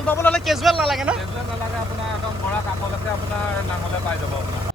হাল বাবলৈ হ'লে কেজুৱেল নালাগে ন? কেজুৱেল নালাগে, আপোনাৰ একদম মৰা কাষলৈকে আপোনাৰ নাঙলে পাই যাব আপোনাৰ।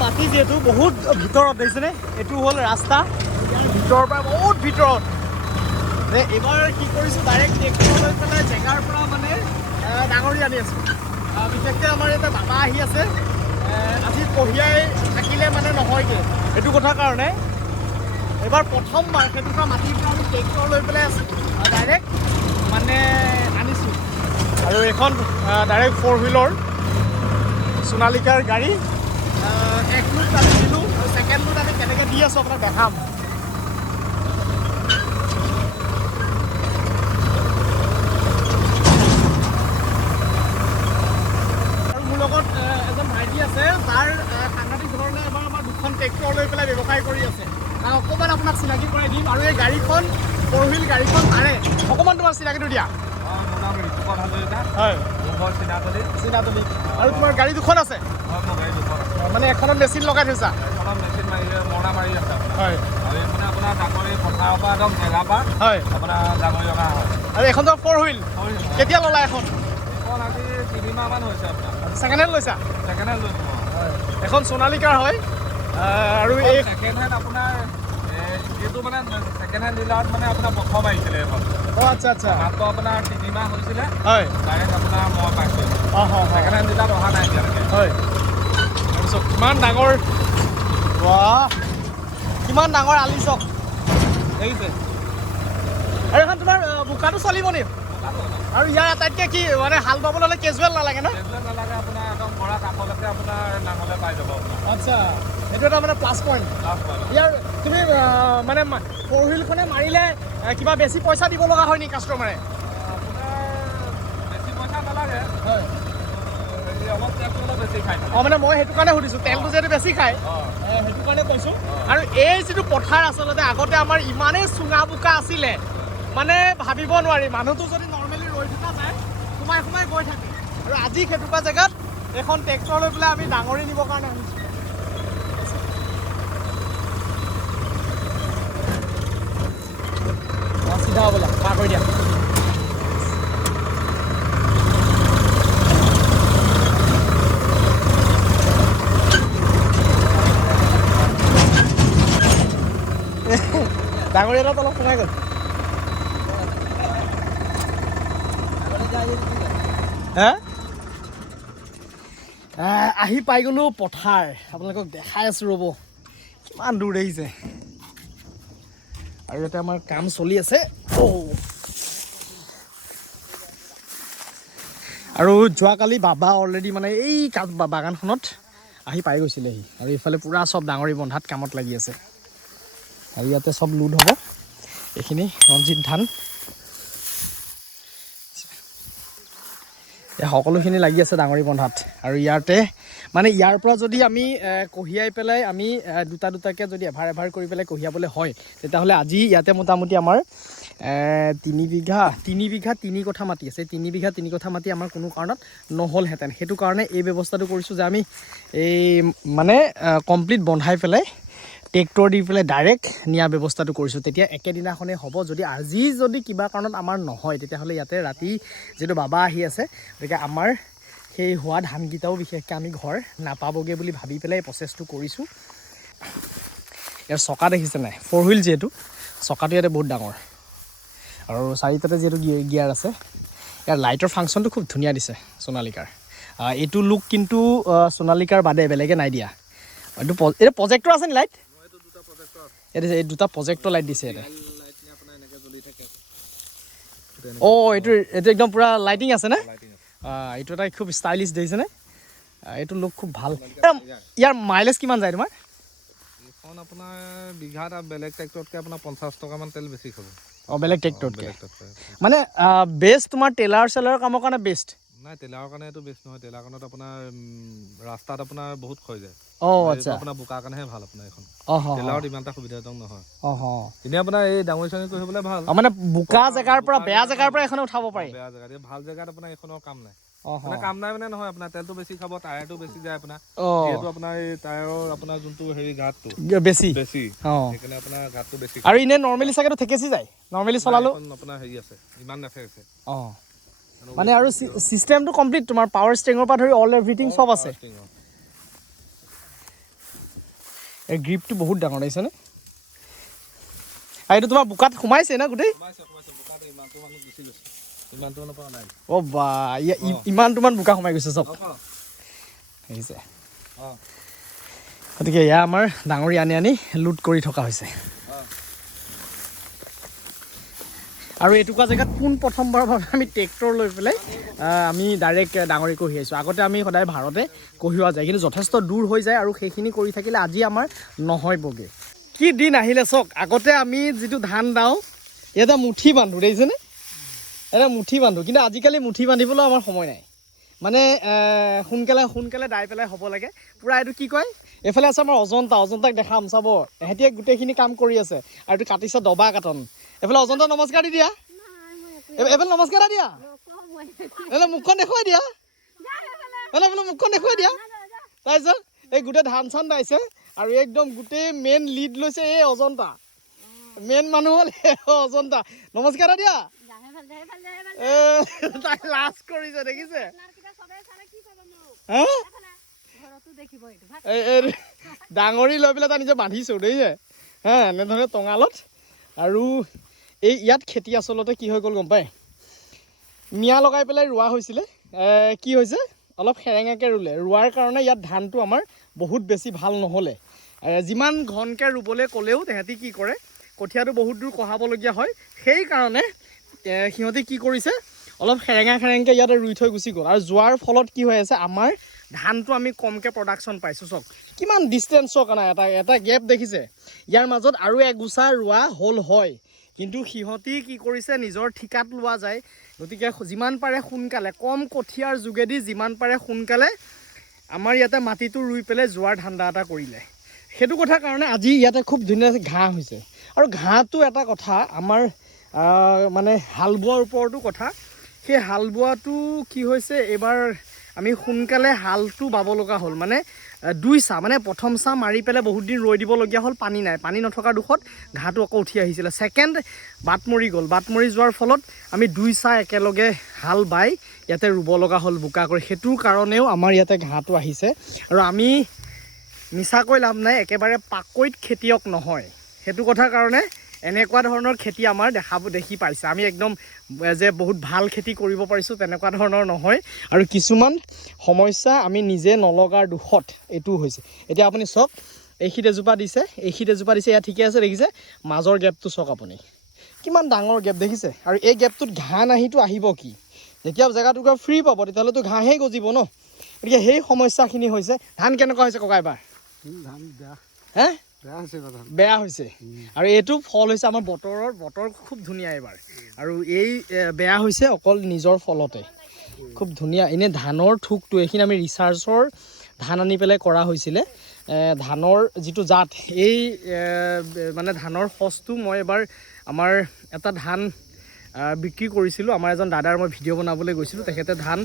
মাটি যিহেতু বহুত ভিতৰত দেখিছেনে, এইটো হ'ল ৰাস্তা, ইয়াৰ ভিতৰৰ পৰা বহুত ভিতৰত। এইবাৰ কি কৰিছোঁ, ডাইৰেক্ট ট্ৰেক্টৰ লৈ পেলাই জেগাৰ পৰা মানে ডাঙৰি আনি আছোঁ। বিশেষকৈ আমাৰ ইয়াতে বাবা আহি আছে, আজি কঢ়িয়াই থাকিলে মানে নহয়গৈ, সেইটো কথাৰ কাৰণে এইবাৰ প্ৰথমবাৰ সেইটোকা মাটিৰ পৰা আমি ট্ৰেক্টৰ লৈ পেলাই আছোঁ, ডাইৰেক্ট মানে আনিছোঁ। আৰু এখন ডাইৰেক্ট 4 হুইলৰ সোণালিকাৰ গাড়ী। এক লোড আমি দিলোঁ আৰু ছেকেণ্ড লোড আমি কেনেকৈ দি আছোঁ আপোনাক দেখাম। আৰু মোৰ লগত এজন ভাইটি আছে, তাৰ সাংঘাতিক ধৰণে এবাৰ আমাৰ দুখন ট্ৰেক্টৰ লৈ পেলাই ব্যৱসায় কৰি আছে। তাৰ অকণমান আপোনাক চিনাকি কৰাই দিম। আৰু এই গাড়ীখন 4 হুইল গাড়ীখন তাৰে অকণমান তোমাৰ চিনাকিটো দিয়া। হয়, চিনাতলি। আৰু তোমাৰ গাড়ী দুখন আছে? মানে এখনত মেচিন লগাই থৈছা? মেচিন মাৰি মৰণা মাৰি আছে। হয়, আৰু মানে আপোনাৰ ডাঙৰি পথাৰৰ পৰা একদম জেগা পৰা হয় আপোনাৰ ডাঙৰি অনা হয়। আৰু এখন তো 4 হুইল কেতিয়া ল'লা? এখন আজি 3 মাহমান হৈছে আপোনাৰ। ছেকেণ্ড হেণ্ড লৈছা? ছেকেণ্ড হেণ্ড লৈছোঁ। হয়, এখন সোণালিকাৰ হয়। আৰু এই ছেকেণ্ড হেণ্ড আপোনাৰ এইটো মানে ছেকেণ্ড হেণ্ড ডিলাৰত মানে আপোনাৰ প্ৰথম আহিছিলে এখন। অঁ, আচ্ছা আচ্ছা। মাত্ৰ আপোনাৰ 3 মাহ হৈছিলে। হয়, ডাইৰেক্ট আপোনাৰ মই পাইছোঁ। ছেকেণ্ড হেণ্ড ডিলাৰত অহা নাই এতিয়ালৈকে। হয়, তাৰপিছত কিমান ডাঙৰ, বাহ কিমান ডাঙৰ আলি চক দেখিছে। আৰু এখন তোমাৰ বোকাটো চলিব নি? আৰু ইয়াৰ আটাইতকৈ কি মানে হাল বাবলৈ হ'লে কেজুৱেল নালাগে ন? কেজুৱেল নালাগে, আপোনাৰ একদম মৰা কাষলৈকে আপোনাৰ নাঙলে পাই যাব আপোনাৰ। আচ্ছা, এইটো এটা মানে প্লাছ পইণ্ট। ইয়াৰ তুমি মানে 4 হুইলখনে মাৰিলে কিবা বেছি পইচা দিব লগা হয় নেকি কাষ্টমাৰে? আপোনাৰ বেছি পইচা নালাগে। হয়, অলপ তেলটো অলপ বেছি খায়। অঁ, মানে মই সেইটো কাৰণে সুধিছোঁ, তেলটো যিহেতু বেছি খায় সেইটো কাৰণে কৈছোঁ। আৰু এই যিটো পথাৰ আচলতে আগতে আমাৰ ইমানেই চুঙা বোকা আছিলে, মানে ভাবিব নোৱাৰি। মানুহটো যদি নৰ্মেলি ৰৈ থকা যায়, সোমাই সোমাই গৈ থাকে। আৰু আজি সেইটোকা জেগাত এখন ট্ৰেক্টৰ লৈ পেলাই আমি ডাঙৰি নিবৰ কাৰণে আহিছোঁ। চিধা হ'বলা, পাৰ কৰি দিয়া। ডাঙৰি এটা তলত সোমাই গ'ল। হে, আহি পাই গ'লোঁ পথাৰ। আপোনালোকক দেখাই আছোঁ ৰ'ব, কিমান দূৰ দেখিছে। আৰু ইয়াতে আমাৰ কাম চলি আছে। আৰু যোৱাকালি বাবা অলৰেডি মানে এই বাগানখনত আহি পাই গৈছিলেহি। আৰু এইফালে পূৰা চব ডাঙৰি বন্ধাত কামত লাগি আছে। আৰু ইয়াতে চব লোড হ'ব, এইখিনি ৰঞ্জিত ধান, সকলোখিনি লাগি আছে ডাঙৰি বন্ধাত। আৰু ইয়াতে মানে ইয়াৰ পৰা যদি আমি কঢ়িয়াই পেলাই আমি দুটা দুটাকৈ যদি এভাৰ এভাৰ কৰি পেলাই কঢ়িয়াবলৈ হয়, তেতিয়াহ'লে আজি ইয়াতে মোটামুটি আমাৰ 3 বিঘা 3 কঠা মাটি আছে। 3 বিঘা 3 কঠা মাটি আমাৰ কোনো কাৰণত নহ'লহেঁতেন। সেইটো কাৰণে এই ব্যৱস্থাটো কৰিছোঁ যে আমি এই মানে কমপ্লিট বন্ধাই পেলাই ট্ৰেক্টৰ দি পেলাই ডাইৰেক্ট নিয়াৰ ব্যৱস্থাটো কৰিছোঁ। তেতিয়া একেদিনাখনেই হ'ব। যদি কিবা কাৰণত আমাৰ নহয়, তেতিয়াহ'লে ইয়াতে ৰাতি যিটো বাবা আহি আছে, গতিকে আমাৰ সেই হোৱা ধানকেইটাও বিশেষকৈ আমি ঘৰ নাপাবগৈ বুলি ভাবি পেলাই এই প্ৰচেছটো কৰিছোঁ। ইয়াৰ চকা দেখিছে নাই? 4 হুইল যিহেতু, চকাটো ইয়াতে বহুত ডাঙৰ। আৰু চাৰিটাতে যিহেতু গিয়াৰ আছে, ইয়াৰ লাইটৰ ফাংচনটো খুব ধুনীয়া দিছে সোণালিকাৰ। এইটো লুক কিন্তু সোণালিকাৰ বাদে বেলেগে নাই দিয়া। এইটো প্ৰজেক্টৰ আছে নি লাইট? এই দুটা প্ৰজেক্টৰ লাইট দিছে ইয়াতে। অঁ, এইটো একদম পূৰা লাইটিং আছে নে? এইটো এটা খুব ষ্টাইলিছ দেখিছেনে? এইটো লুক খুব ভাল। ইয়াৰ মাইলেজ কিমান যায় তোমাৰ? এইখন আপোনাৰ বিঘাত বেলেগ ট্ৰেক্টৰতকৈ আপোনাৰ 50 টকামান তেল বেছি খাব। অঁ, বেলেগ ট্ৰেক্টৰতকৈ মানে বেষ্ট তোমাৰ টেলাৰ চেলাৰৰ কামৰ কাৰণে বেষ্ট। নাই তেলাৰ কাৰণে এইটো বেষ্ট নহয়। তেলাৰ কাৰণত আপোনাৰ ৰাস্তাত আপোনাৰ বহুত ক্ষয় যায়। আচ্ছা আপোনাৰ বোকাৰ কাৰণেহে ভাল আপোনাৰ এখন। অঁ তেলাৰত ইমান এটা সুবিধাজনক নহয়। অঁ এনেই আপোনাৰ এই ডাঙৰি চাঙৰি কৰিবলৈ ভাল। মানে বোকা জেগাৰ পৰা বেয়া জেগাৰ পৰা এখন উঠাব পাৰি। বেয়া জেগাত ভাল জেগাত আপোনাৰ এইখনৰ কাম নাই। অঁ মানে কাম নাই মানে নহয়, আপোনাৰ তেলটো বেছি খাব, টায়াৰটো বেছি যায় আপোনাৰ। অঁ যিহেতু আপোনাৰ এই টায়াৰৰ আপোনাৰ যোনটো হেৰি ঘাটটো বেছি অঁ সেইকাৰণে আপোনাৰ ঘাটটো বেছি আৰু খায়। এনেই নৰ্মেলি চাগেতো ঠেকেচি যায় নৰ্মেলি নাই চলালো। এখন আপোনাৰ হেৰি আছে, ইমান নেফেছে। অঁ মানে আৰু চিষ্টেমটো কমপ্লিট তোমাৰ পাৱাৰ ষ্টিঙৰ পৰা ধৰি অল এভৰিথিং চব আছে। এই গ্ৰিপটো বহুত ডাঙৰ দেখিছেনে? আৰু এইটো তোমাৰ বোকাত সোমাইছে না গোটেই? অ' বা ইমানটোমান বোকা সোমাই গৈছে চব দেখিছে। গতিকে এয়া আমাৰ ডাঙৰি আনি লোড কৰি থকা হৈছে। আৰু এটুকুৰা জেগাত পোন প্ৰথমবাৰৰ বাবে আমি ট্ৰেক্টৰ লৈ পেলাই আমি ডাইৰেক্ট ডাঙৰি কঢ়িয়াইছোঁ। আগতে আমি সদায় ভাৰতে কঢ়িওৱা যায়, কিন্তু যথেষ্ট দূৰ হৈ যায় আৰু সেইখিনি কৰি থাকিলে আজি আমাৰ নহয়বগৈ। কি দিন আহিলে চাওক। আগতে আমি যিটো ধান দাওঁ ইয়াতে মুঠি বান্ধো দেখিছেনে? এটা মুঠি বান্ধো, কিন্তু আজিকালি মুঠি বান্ধিবলৈ আমাৰ সময় নাই। মানে সোনকালে দাই পেলাই হ'ব লাগে পূৰা। এইটো কি কয়, এইফালে আছে আমাৰ অজন্তাক দেখাম চাব। এহেঁতিয়ে গোটেইখিনি কাম কৰি আছে আৰু এইটো কাটিছে দবা কাটন। এইফালে অজন্তা নমস্কাৰ দি দিয়া, এইফালে নমস্কাৰ এটা দিয়া, এইফালে মুখখন দেখুৱাই দিয়া, এইফালে মুখখন দেখুৱাই দিয়া। তাৰপিছত এই গোটেই ধান চান দাইছে আৰু একদম গোটেই মেইন লিড লৈছে এই অজন্তা। মেইন মানুহ হ'ল অজন্তা। নমস্কাৰ এটা দিয়া। তাই লাজ কৰিছে দেখিছে। ডাঙৰি লৈ পেলাই তাই নিজে বান্ধিছো দেখিছে এনেধৰণে টঙালত। আৰু এই ইয়াত খেতি আচলতে কি হৈ গ'ল গম পায়? মিয়া লগাই পেলাই ৰোৱা হৈছিলে। কি হৈছে, অলপ সেৰেঙাকৈ ৰুলে। ৰোৱাৰ কাৰণে ইয়াত ধানটো আমাৰ বহুত বেছি ভাল নহ'লে। যিমান ঘনকৈ ৰুবলৈ ক'লেও তেহেঁতি কি কৰে, কঠীয়াটো বহুত দূৰ কঢ়াবলগীয়া হয়। সেইকাৰণে সিহঁতে কি কৰিছে, অলপ সেৰেঙাকৈ ইয়াতে ৰুই থৈ গুচি গ'ল। আৰু যোৱাৰ ফলত কি হৈ আছে, আমাৰ ধানটো আমি কমকৈ প্ৰডাকশ্যন পাইছোঁ। চাওক কিমান ডিষ্টেঞ্চৰ কাৰণে এটা গেপ দেখিছে। ইয়াৰ মাজত আৰু এগুচা ৰোৱা হ'ল হয়, কিন্তু সিহঁতি কি কৰিছে, নিজৰ ঠিকাত লোৱা যায়। গতিকে যিমান পাৰে সোনকালে, কম কঠীয়াৰ যোগেদি যিমান পাৰে সোনকালে আমাৰ ইয়াতে মাটিটো ৰুই পেলাই যোৱাৰ ধান্দা এটা কৰিলে। সেইটো কথাৰ কাৰণে আজি ইয়াতে খুব ধুনীয়া ঘাঁহ হৈছে। আৰু ঘাঁহটো এটা কথা আমাৰ মানে হাল বোৱাৰ ওপৰতো কথা। সেই হাল বোৱাটো কি হৈছে, এইবাৰ আমি সোনকালে হালটো বাব লগা হ'ল। মানে 2 চাহ, মানে প্ৰথম চাহ মাৰি পেলাই বহুত দিন ৰৈ দিবলগীয়া হ'ল। পানী নাই, পানী নথকাৰ দুখত ঘাঁহটো আকৌ উঠি আহিছিলে। ছেকেণ্ড বাট মৰি গ'ল। বাট মৰি যোৱাৰ ফলত আমি 2 চাহ একেলগে হাল বাই ইয়াতে ৰুব লগা হ'ল বোকা কৰি। সেইটোৰ কাৰণেও আমাৰ ইয়াতে ঘাঁহটো আহিছে। আৰু আমি মিছাকৈ লাভ নাই, একেবাৰে পাকৈত খেতিয়ক নহয়। সেইটো কথাৰ কাৰণে এনেকুৱা ধৰণৰ খেতি আমাৰ দেখি পাইছে। আমি একদম যে বহুত ভাল খেতি কৰিব পাৰিছোঁ তেনেকুৱা ধৰণৰ নহয়। আৰু কিছুমান সমস্যা আমি নিজে নলগাৰ দুখত এইটো হৈছে। এতিয়া আপুনি চাওক, এইখিত এজোপা দিছে, ইয়াত ঠিকে আছে দেখিছে। মাজৰ গেপটো চাওক আপুনি, কিমান ডাঙৰ গেপ দেখিছে। আৰু এই গেপটোত ঘাঁহ নাহিটো আহিব কি? যেতিয়া জেগাটুকুৰা ফ্ৰী পাব তেতিয়াহ'লেতো ঘাঁহেই গজিব ন। গতিকে সেই সমস্যাখিনি হৈছে। ধান কেনেকুৱা হৈছে ককা এবাৰ? ধান বেয়া, হে বেয়া হৈছে। আৰু এইটো ফল হৈছে আমাৰ বতৰ খুব ধুনীয়া এইবাৰ। আৰু এই বেয়া হৈছে অকল নিজৰ ফলতে। খুব ধুনীয়া। এনেই ধানৰ ঠোকটো এইখিনি আমি ৰিচাৰ্চৰ ধান আনি পেলাই কৰা হৈছিলে। ধানৰ যিটো জাত, এই মানে ধানৰ সঁচটো মই এবাৰ আমাৰ এটা ধান বিক্ৰী কৰিছিলোঁ। আমাৰ এজন দাদাৰ মই ভিডিঅ' বনাবলৈ গৈছিলোঁ, তেখেতে ধান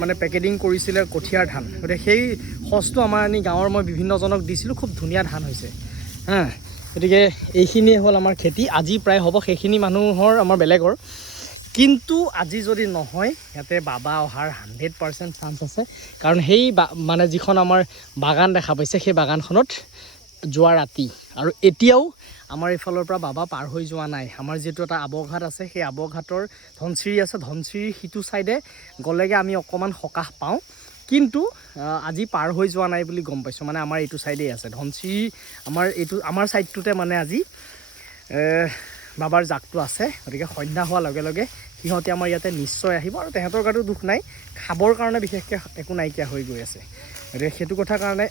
মানে পেকেটিং কৰিছিলে, কঠীয়াৰ ধান। গতিকে সেই সঁচটো আমাৰ আনি গাঁৱৰ মই বিভিন্নজনক দিছিলোঁ। খুব ধুনীয়া ধান হৈছে গতিকে এইখিনিয়ে হ'ল আমাৰ খেতি। আজি প্ৰায় হ'ব সেইখিনি মানুহৰ, আমাৰ বেলেগৰ। কিন্তু আজি যদি নহয়, ইয়াতে বাবা অহাৰ 100% চান্স আছে। কাৰণ সেই মানে যিখন আমাৰ বাগান দেখা পাইছে, সেই বাগানখনত যোৱা ৰাতি আৰু এতিয়াও আমাৰ এইফালৰ পৰা বাবা পাৰ হৈ যোৱা নাই। আমাৰ যিটো এটা আৱঘাট আছে, সেই আৱঘাটৰ ধনচিৰি আছে, ধনচিৰিৰ সিটো ছাইডে গ'লেগে আমি অকণমান সকাহ পাওঁ। কিন্তু আজি পাৰ হৈ যোৱা নাই বুলি গম পাইছোঁ। মানে আমাৰ এইটো ছাইডেই আছে ধনচিৰি, আমাৰ ছাইডটোতে মানে আজি বাবাৰ জাকটো আছে। গতিকে সন্ধ্যা হোৱাৰ লগে লগে সিহঁতে আমাৰ ইয়াতে নিশ্চয় আহিব। আৰু তেহেঁতৰ গাতো দুখ নাই, খাবৰ কাৰণে বিশেষকৈ একো নাইকিয়া হৈ গৈ আছে। গতিকে সেইটো কথাৰ কাৰণে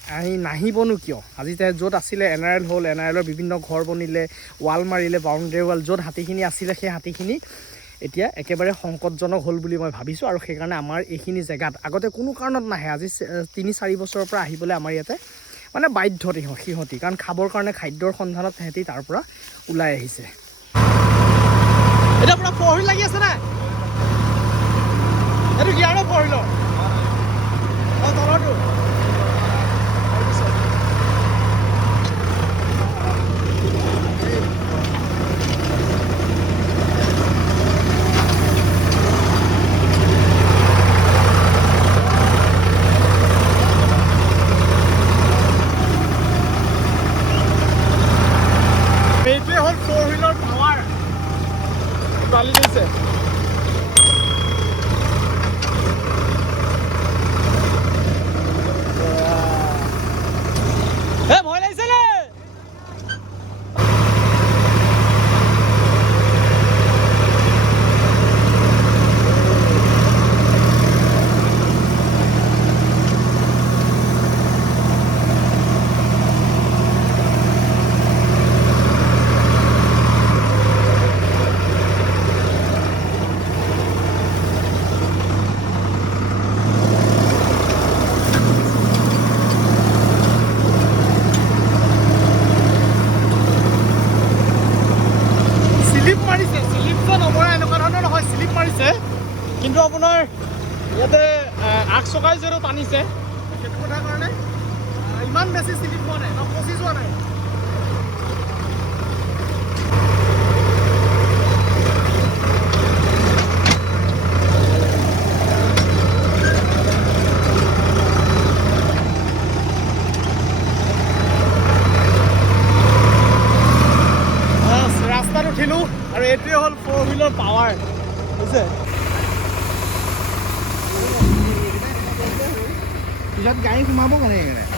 নাহিবনো কিয়? আজি য'ত আছিলে NRL হ'ল, NRLৰ বিভিন্ন ঘৰ বনিলে, ৱাল মাৰিলে, বাউণ্ডেৰী ৱাল। য'ত হাতীখিনি আছিলে সেই হাতীখিনি এতিয়া একেবাৰে সংকটজনক হ'ল বুলি মই ভাবিছোঁ আৰু সেইকাৰণে আমাৰ এইখিনি জেগাত আগতে কোনো কাৰণত নাহে আজি 3-4 বছৰৰ পৰা আহিবলৈ আমাৰ ইয়াতে মানে বাধ্য সিহঁতি কাৰণ খাবৰ কাৰণে খাদ্যৰ সন্ধানত সিহঁতি তাৰ পৰা ওলাই আহিছে এটা পুৰা 4 হুইল লাগি আছে না এইটো গিয়াৰৰ 4 হুইলৰ অঁ তলৰটো এইটোৱে হ'ল 4 হুইলৰ পাৱাৰ গালি দিছে ভয় লাগিছে নে কিন্তু আপোনাৰ ইয়াতে 8 চকাই যেটো টানিছে সেইটো কথাৰ কাৰণে ইমান বেছি স্লিপ হোৱা নাই ফচি যোৱা নাই ৰাস্তাত উঠিলোঁ আৰু এইটোৱে হ'ল 4 হুইলৰ পাৱাৰ বুজিছে পিছত গাড়ী সোমাব কেনেকৈ